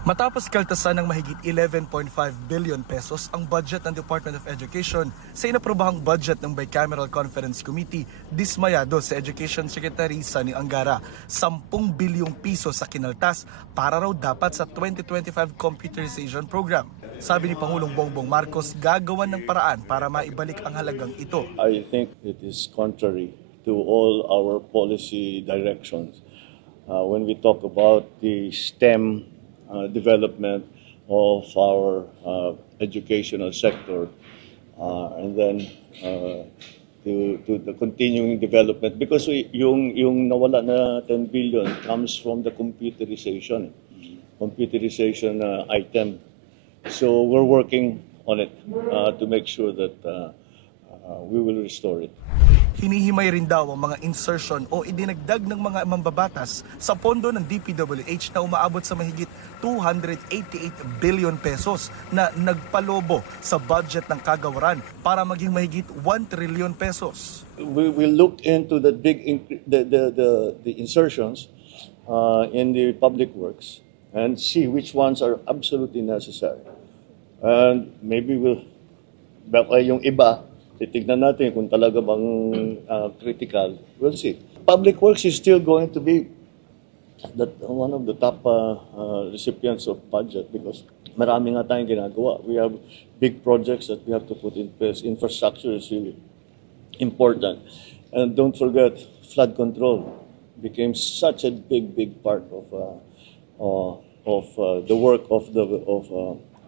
Matapos kaltasan ng mahigit 11.5 billion pesos ang budget ng Department of Education sa inaprobahang budget ng Bicameral Conference Committee, dismayado si Education Secretary Sani Angara. 10 bilyong piso sa kinaltas para raw dapat sa 2025 computerization program. Sabi ni Pangulong Bongbong Marcos, gagawan ng paraan para maibalik ang halagang ito. I think it is contrary to all our policy directions. When we talk about the STEM development of our educational sector, and then to the continuing development, because yung nawala na 10 billion comes from the computerization item. So we're working on it to make sure that we will restore it. Hinihimay rin daw ang mga insertion o idinagdag ng mga mambabatas sa pondo ng DPWH na umaabot sa mahigit 288 billion pesos na nagpalobo sa budget ng kagawaran para maging mahigit 1 trillion pesos. We will look into the the insertions in the public works and see which ones are absolutely necessary. And maybe baka yung iba, titignan natin kung talaga bang critical. We'll see. Public works is still going to be one of the top recipients of budget because marami nga tayong ginagawa. We have big projects that we have to put in place. Infrastructure is really important. And don't forget, flood control became such a big part of the work of the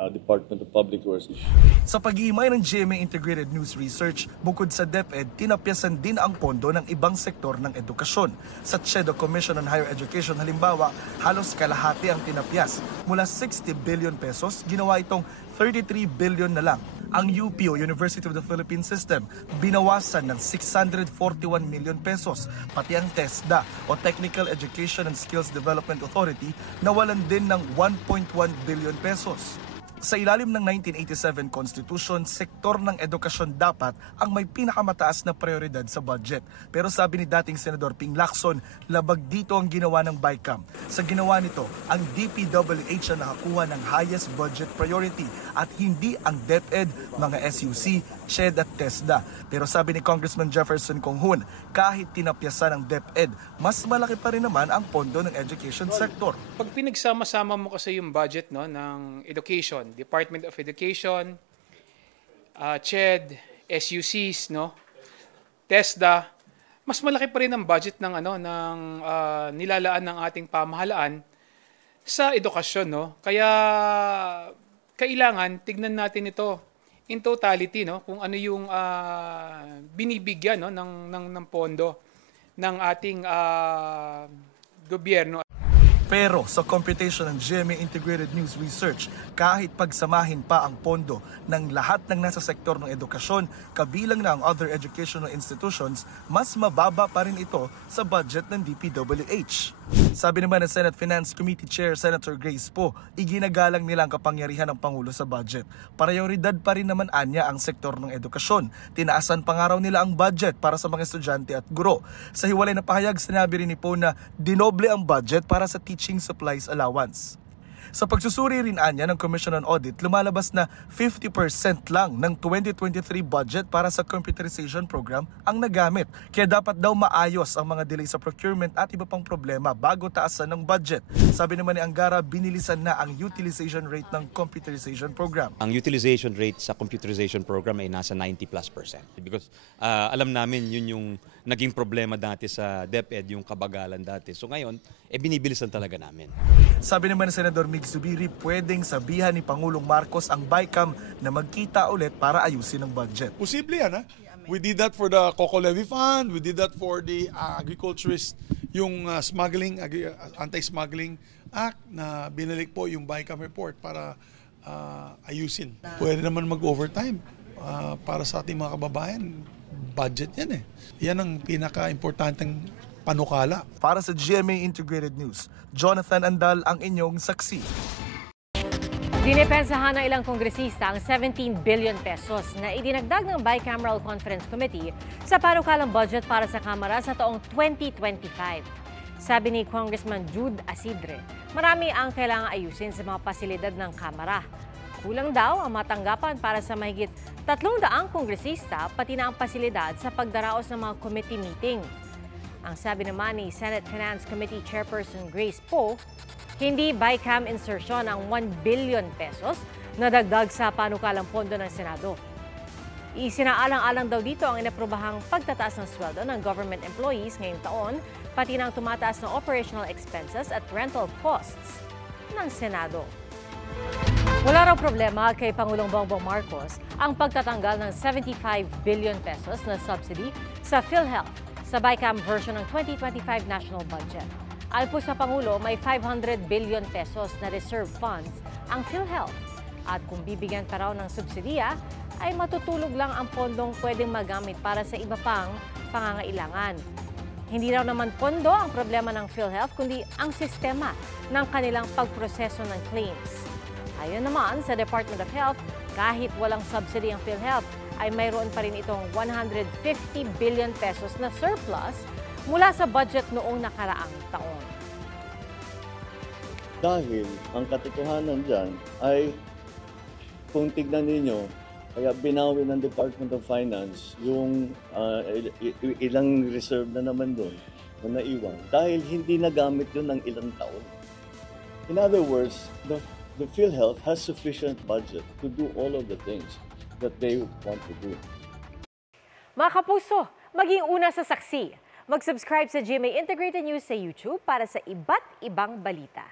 Department of Public Works. Sa pag-iimay ng GMA Integrated News Research, bukod sa DepEd, tinapyasan din ang pondo ng ibang sektor ng edukasyon. Sa CHEDO Commission on Higher Education halimbawa, halos kalahati ang tinapyas. Mula 60 billion pesos, ginawa itong 33 billion na lang. Ang UP o University of the Philippines System, binawasan ng 641 million pesos. Pati ang TESDA o Technical Education and Skills Development Authority, nawalan din ng 1.1 billion pesos. Sa ilalim ng 1987 Constitution, sektor ng edukasyon dapat ang may pinakamataas na prioridad sa budget. Pero sabi ni dating Senador Ping Lacson, labag dito ang ginawa ng BICAM. Sa ginawa nito, ang DPWH ang nakakuha ng highest budget priority at hindi ang DepEd, mga SUC, CHED at TESDA. Pero sabi ni Congressman Jefferson Conghun, kahit tinapyasan ng DepEd, mas malaki pa rin naman ang pondo ng education sector. Pag pinagsama-sama mo kasi yung budget ng education, Department of Education, CHED, SUCs, TESDA, mas malaki pa rin ang budget ng nilalaan ng ating pamahalaan sa edukasyon, Kaya kailangan tignan natin ito in totality, kung ano yung binibigyan ng pondo ng ating gobyerno. Pero sa computation ng GMA Integrated News Research, kahit pagsamahin pa ang pondo ng lahat ng nasa sektor ng edukasyon, kabilang na ang other educational institutions, mas mababa pa rin ito sa budget ng DPWH. Sabi naman ng Senate Finance Committee Chair Senator Grace Poe, iginagalang nila ang kapangyarihan ng Pangulo sa budget. Prioridad pa rin naman anya ang sektor ng edukasyon. Tinaasan pa nga raw nila ang budget para sa mga estudyante at guro. Sa hiwalay na pahayag, sinabi rin ni Poe na dinoble ang budget para sa teaching supplies allowance. Sa pagsusuri rin anya ng Commission on Audit, lumalabas na 50% lang ng 2023 budget para sa computerization program ang nagamit. Kaya dapat daw maayos ang mga delay sa procurement at iba pang problema bago taasan ng budget. Sabi naman ni Angara, binilisan na ang utilization rate ng computerization program. Ang utilization rate sa computerization program ay nasa 90+%. Because alam namin yun yung naging problema dati sa DepEd, yung kabagalan dati. So ngayon, binibilisan talaga namin. Sabi naman ni Senador Mig Zubiri, pwedeng sabihan ni Pangulong Marcos ang BICAM na magkita ulit para ayusin ang budget. Posible yan, We did that for the Coco Levy Fund, we did that for the agriculturist, yung Anti-Smuggling Act na binalik po yung BICAM report para ayusin. Pwede naman mag-overtime para sa ating mga kababayan. Budget yan Yan ang pinaka-importanteng panukala. Para sa GMA Integrated News, Jonathan Andal ang inyong saksi. Dinepensahan ng ilang kongresista ang 17 billion pesos na idinagdag ng Bicameral Conference Committee sa panukalang budget para sa Kamara sa taong 2025. Sabi ni Congressman Jude Asidre, Marami ang kailangang ayusin sa mga pasilidad ng Kamara. Kulang daw ang matanggapan para sa mahigit 300 kongresista pati na ang pasilidad sa pagdaraos ng mga committee meeting. Ang sabi naman ni Senate Finance Committee Chairperson Grace Poe, hindi BICAM insertion ang 1 billion pesos na dagdag sa panukalang pondo ng Senado. Isinaalang-alang daw dito ang inaprobahang pagtataas ng sweldo ng government employees ngayong taon, pati ng tumataas ng operational expenses at rental costs ng Senado. Wala raw problema kay Pangulong Bongbong Marcos ang pagtatanggal ng 75 billion pesos na subsidy sa PhilHealth sa BICAM version ng 2025 national budget. Ayon po sa Pangulo, may 500 billion pesos na reserve funds ang PhilHealth. At kung bibigyan pa raw ng subsidiya, ay matutulog lang ang pondong pwedeng magamit para sa iba pang pangangailangan. Hindi raw naman pondo ang problema ng PhilHealth, kundi ang sistema ng kanilang pagproseso ng claims. Ayon naman sa Department of Health, kahit walang subsidy ang PhilHealth, ay mayroon pa rin itong 150 billion pesos na surplus mula sa budget noong nakaraang taon. Dahil ang katotohanan dyan ay kung tignan ninyo, kaya binawi ng Department of Finance yung ilang reserve na naman doon na naiwan dahil hindi nagamit yun ng ilang taon. In other words, the PhilHealth has sufficient budget to do all of the things that they want to do. Mga kapuso, maging una sa saksi. Mag-subscribe sa GMA Integrated News sa YouTube para sa iba't ibang balita.